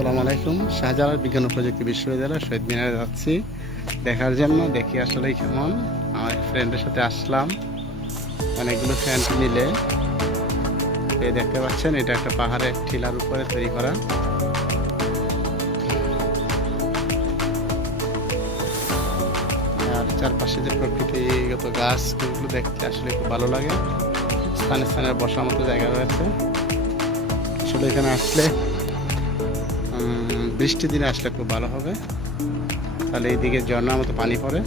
আসসালামু আলাইকুম। শাহজালাল বিজ্ঞান ও প্রযুক্তি বিশ্ববিদ্যালয় শহীদ মিনারে যাচ্ছি দেখার জন্য। দেখি আসলেই কেমন। আমার ফ্রেন্ডের সাথে আসলাম অনেকগুলো ফ্রেন্ড মিলে। এই দেখতে পাচ্ছেন, এটা একটা পাহাড়ের টিলার উপরে তৈরি করা। আর চারপাশে যে প্রকৃতিগত গাছগুলো দেখতে আসলে খুব ভালো লাগে। স্থানে স্থানে বসার মতো জায়গা রয়েছে। আসলে এখানে আসলে বৃষ্টির দিনে আসলে খুব ভালো হবে। তাহলে এইদিকে ঝর্ণার মতো পানি পড়ে,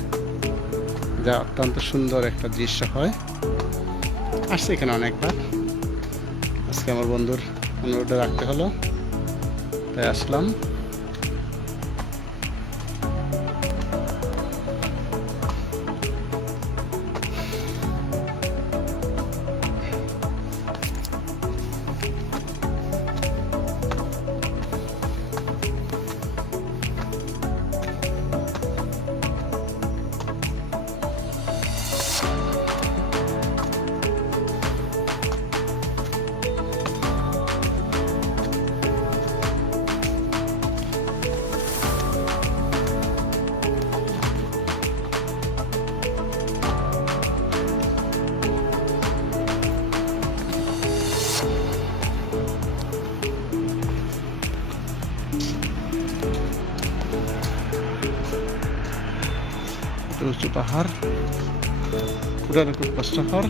যা অত্যন্ত সুন্দর একটা দৃশ্য হয়। আসছে এখানে অনেকবার, আজকে আমার বন্ধুর অনুরোধে রাখতে হলো, তাই আসলাম। উঁচু পাহাড়, উঠানো খুব কষ্টকর।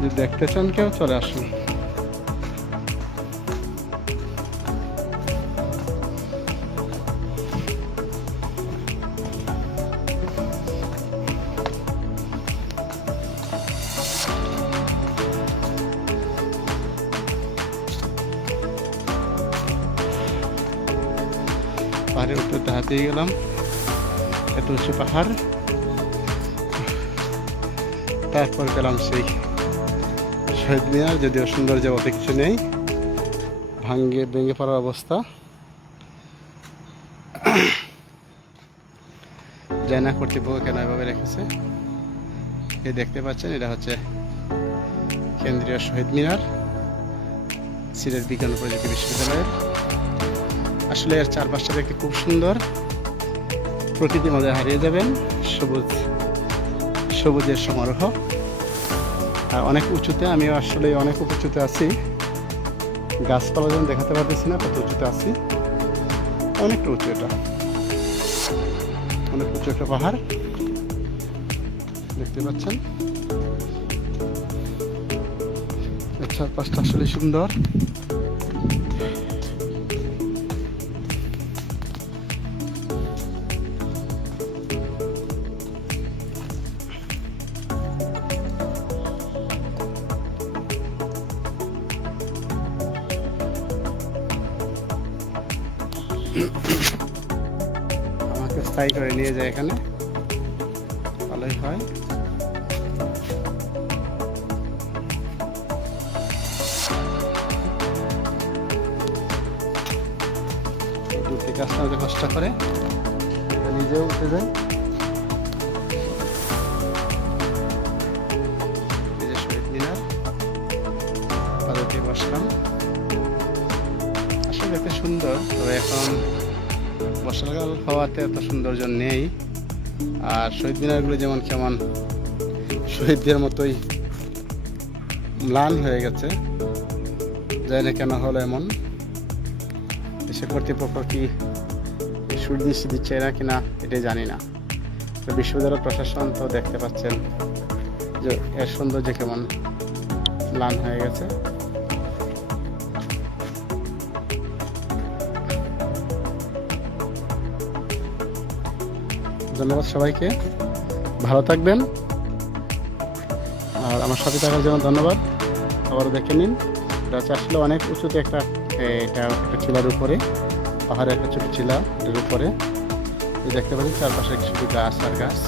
যদি দেখতে চান কেউ, চলে আসুন। পাহাড়ের উপরে হাত দিয়ে গেলাম, এত উঁচু পাহাড়। তারপর পেলাম সেই শহীদ মিনার, যদিও সৌন্দর্য বলতে কিছু নেই, ভেঙে পড়ার অবস্থা। জানি না কর্তৃপক্ষ কেন এভাবে রেখেছে। এই দেখতে পাচ্ছেন, এটা হচ্ছে কেন্দ্রীয় শহীদ মিনার, সিলেট বিজ্ঞান ও প্রযুক্তি বিশ্ববিদ্যালয়ের। আসলে এর চারপাশটা দেখতে খুব সুন্দর, প্রকৃতির মধ্যে হারিয়ে যাবেন। সবুজের সমারোহ। আর অনেক উঁচুতে, আমিও আসলে অনেক উঁচুতে আছি। গাছপালা যেন দেখাতে পারতেছি না, তত উঁচুতে আছি। অনেকটা উঁচু, এটা অনেক উঁচু একটা পাহাড় দেখতে পাচ্ছেন। এর চারপাশটা আসলে সুন্দর। আমাকে স্থায়ী করে নিয়ে যায় এখানে, ভালোই হয়। দূর থেকে আসতে আমাদের কষ্ট করে, নিজেও উঠে যায়। নিজের শহীদ মিনার পাদতে বসলাম। আসলে দেখতে সুন্দর, তবে এখন বর্ষাকাল হওয়াতে এত সৌন্দর্য নেই। আর শহীদ মিনারগুলো যেমন কেমন শহীদদের মতোই ম্লান হয়ে গেছে, জানি না কেন হলো এমন। দেশের কর্তৃপক্ষ কি সুদৃষ্টি দিচ্ছে না কিনা, এটাই জানি না। তো বিশ্ববিদ্যালয় প্রশাসন তো দেখতে পাচ্ছেন যে এর সৌন্দর্য কেমন ম্লান হয়ে গেছে। ধন্যবাদ সবাইকে, ভালো থাকবেন। আর আমার সাথে থাকার জন্য ধন্যবাদ। আবারও দেখে নিন, এটা হচ্ছে আসলে অনেক উঁচুতে একটা, এটা একটা টিলার উপরে, পাহাড়ের একটা ছোটো টিলা, এটার উপরে দেখতে পাচ্ছি চারপাশে শুধু গাছ আর গাছ।